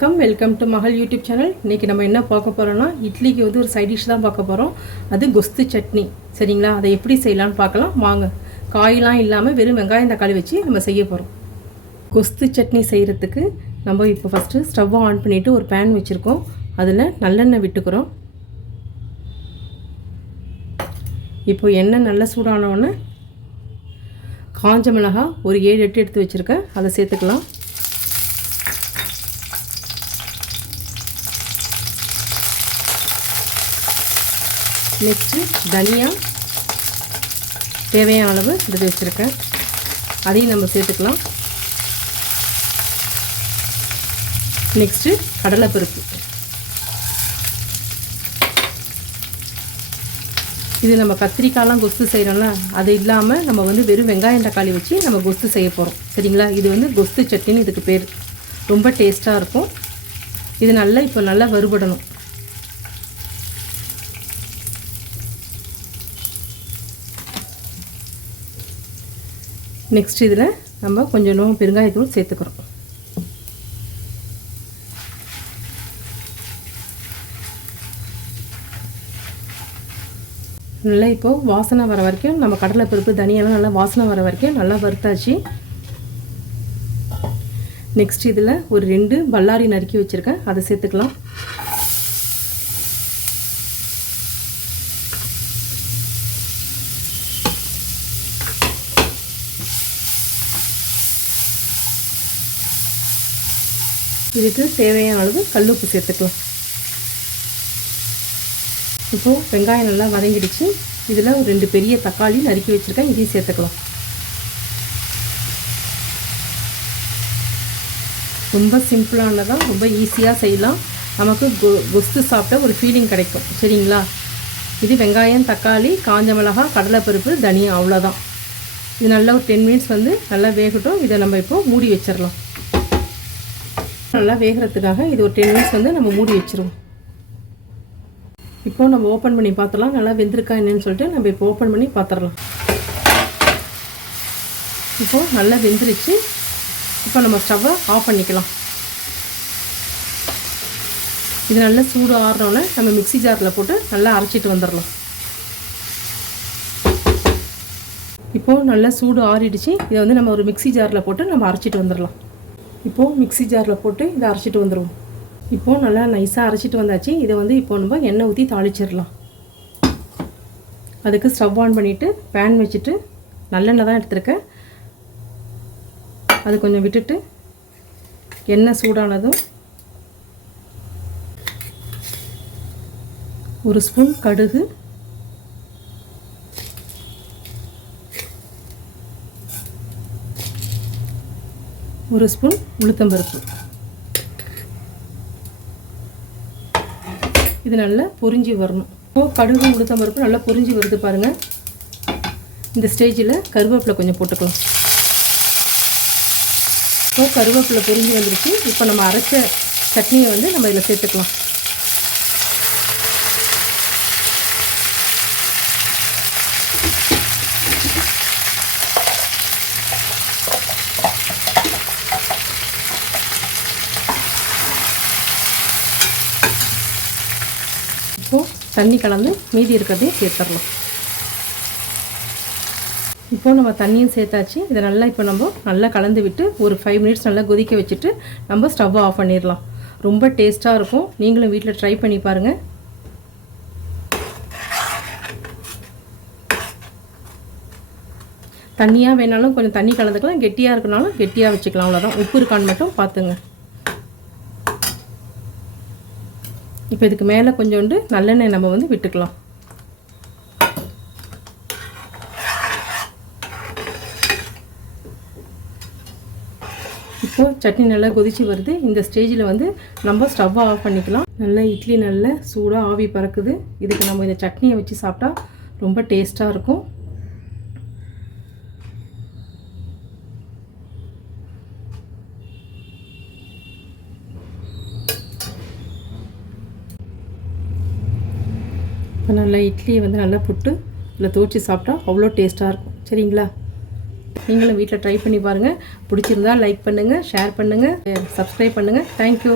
வணக்கம். Welcome to Magal YouTube channel இன்றைக்கி நம்ம என்ன பார்க்க போகிறோம்னா இட்லிக்கு வந்து ஒரு சைட் டிஷ் தான் பார்க்க போகிறோம் அது கொஸ்து சட்னி. சரிங்களா? அதை எப்படி செய்யலாம்னு பார்க்கலாம். வாங்க. காயெலாம் இல்லாமல் வெறும் வெங்காயம் தக்காளி வச்சு நம்ம செய்ய போகிறோம் கொஸ்து சட்னி செய்கிறதுக்கு நம்ம இப்போ ஃபஸ்ட்டு ஸ்டவ்வை ஆன் பண்ணிவிட்டு ஒரு பேன் வச்சுருக்கோம். அதில் நல்லெண்ணெய் விட்டுக்கிறோம். இப்போ எண்ணெய் நல்லா சூடானவுடனே காஞ்ச மிளகாய் ஒரு ஏழு எட்டு எடுத்து வச்சுருக்கேன். அதை சேர்த்துக்கலாம். நெக்ஸ்ட்டு தனியா. தேவையான அளவு எடுத்து வச்சுருக்கேன். அதையும் நம்ம சேர்த்துக்கலாம். நெக்ஸ்ட்டு கடலைப்பருப்பு. இது நம்ம கத்திரிக்காயெலாம் கொஸ்து செய்கிறோம்ல அது இல்லாமல் நம்ம வந்து வெறும் வெங்காயம் தக்காளி வச்சு நம்ம கொஸ்து செய்ய போகிறோம் சரிங்களா? இது வந்து கொஸ்து சட்னின்னு இதுக்கு பேர். ரொம்ப டேஸ்ட்டாக இருக்கும். இது நல்லா இப்போ நல்லா வறுபடணும். நெக்ஸ்ட் இதில் நம்ம கொஞ்சம் பெருங்காயத்தூள் சேர்த்துக்கிறோம். நல்லா இப்போது வாசனை வர வரைக்கும் நம்ம கடலைப்பருப்பு தனியெல்லாம் நல்லா வாசனை வர வரைக்கும் நல்லா வறுத்தாச்சு. நெக்ஸ்ட் இதில் ஒரு ரெண்டு பல்லாரி நறுக்கி வச்சுருக்கேன். அதை சேர்த்துக்கலாம். இதுக்கு தேவையான அளவு கல்லுப்பு சேர்த்துக்கலாம். இப்போது வெங்காயம் நல்லா வதங்கிடுச்சு. இதில் ஒரு ரெண்டு பெரிய தக்காளி நறுக்கி வச்சுருக்கேன். இதையும் சேர்த்துக்கலாம். ரொம்ப சிம்பிளானதாக ரொம்ப ஈஸியாக செய்யலாம். நமக்கு கொ கொஸ்து சாப்பிட்ட ஒரு ஃபீலிங் கிடைக்கும். சரிங்களா? இது வெங்காயம் தக்காளி காஞ்ச மிளகாய் கடலைப்பருப்பு தனியா அவ்வளோதான் இது நல்லா ஒரு டென் மினிட்ஸ் வந்து நல்லா வேகட்டும். இதை நம்ம இப்போது மூடி வச்சிடலாம். நல்லா வேகிறதுக்காக இது ஒரு டென் மினிட்ஸ் வந்து நம்ம மூடி வச்சுருவோம். இப்போது நம்ம ஓப்பன் பண்ணி பார்த்துலாம் நல்லா வெந்திருக்கா என்னன்னு சொல்லிட்டு நம்ம இப்போ ஓப்பன் பண்ணி பார்த்துடலாம் இப்போது நல்லா வெந்துருச்சு. இப்போ நம்ம ஸ்டவ்வை ஆஃப் பண்ணிக்கலாம். இது நல்லா சூடு ஆறுறோன்னே நம்ம மிக்சி ஜாரில் போட்டு நல்லா அரைச்சிட்டு வந்துடலாம் இப்போது நல்லா சூடு ஆறிடுச்சு. இதை வந்து நம்ம ஒரு மிக்சி ஜாரில் போட்டு நம்ம அரைச்சிட்டு வந்துடலாம் இப்போது மிக்சி ஜாரில் போட்டு இதை அரைச்சிட்டு வந்துடுவோம் இப்போது நல்லா நைஸாக அரைச்சிட்டு வந்தாச்சு. இதை வந்து இப்போ நம்ம எண்ணெய் ஊற்றி தாளிச்சிடலாம். அதுக்கு ஸ்டவ் ஆன் பண்ணிவிட்டு பேன் வச்சுட்டு நல்லெண்ணெய் தான் எடுத்திருக்கேன். அது கொஞ்சம் விட்டுட்டு எண்ணெய் சூடானதும் ஒரு ஸ்பூன் கடுகு ஒரு ஸ்பூன் உளுத்தம்பருப்பு. இது நல்லா பொரிஞ்சு வரணும். இப்போது கடுகு உளுத்தம்பருப்பு நல்லா பொரிஞ்சு வருது பாருங்கள் இந்த ஸ்டேஜில் கருவேப்பிலை கொஞ்சம் போட்டுக்கலாம். இப்போ கருவேப்பிலை பொரிஞ்சு வந்துருச்சு. இப்போ நம்ம அரைச்ச சட்னியை வந்து நம்ம இதில் சேர்த்துக்கலாம் இப்போது தண்ணி கலந்து மீதி இருக்கிறதையும் சேர்த்துடலாம். இப்போ நம்ம தண்ணியும் சேர்த்தாச்சு. இதை நல்லா இப்போ நம்ம நல்லா கலந்து விட்டு ஒரு ஃபைவ் மினிட்ஸ் நல்லா கொதிக்க வச்சுட்டு நம்ம ஸ்டவ்வை ஆஃப் பண்ணிடலாம். ரொம்ப டேஸ்ட்டாக இருக்கும். நீங்களும் வீட்டில் ட்ரை பண்ணி பாருங்கள் தண்ணியாக வேணாலும் கொஞ்சம் தண்ணி கலந்துக்கலாம். கெட்டியாக இருக்கனாலும் கெட்டியாக வச்சுக்கலாம். அவ்வளோதான் உப்பு இருக்கான்னு மட்டும் பார்த்துங்க. இப்போ இதுக்கு மேலே கொஞ்சோண்டு நல்லெண்ணெய் நம்ம வந்து விட்டுக்கலாம். இப்போது சட்னி நல்லா கொதிச்சு வருது. இந்த ஸ்டேஜில் வந்து நம்ம ஸ்டவ்வை ஆஃப் பண்ணிக்கலாம். நல்லா இட்லி நல்லா சூடாக ஆவி பறக்குது. இதுக்கு நம்ம இந்த சட்னியை வச்சு சாப்பிட்டா ரொம்ப டேஸ்ட்டாக இருக்கும். இப்போ நல்லா இட்லியை வந்து நல்லா புட்டு இதில் துவச்சி சாப்பிட்டா அவ்வளோ டேஸ்ட்டாக இருக்கும். சரிங்களா? நீங்களும் வீட்டில் ட்ரை பண்ணி பாருங்கள் பிடிச்சிருந்தா லைக் பண்ணுங்கள் ஷேர் பண்ணுங்கள் சப்ஸ்கிரைப் பண்ணுங்கள் தேங்க்யூ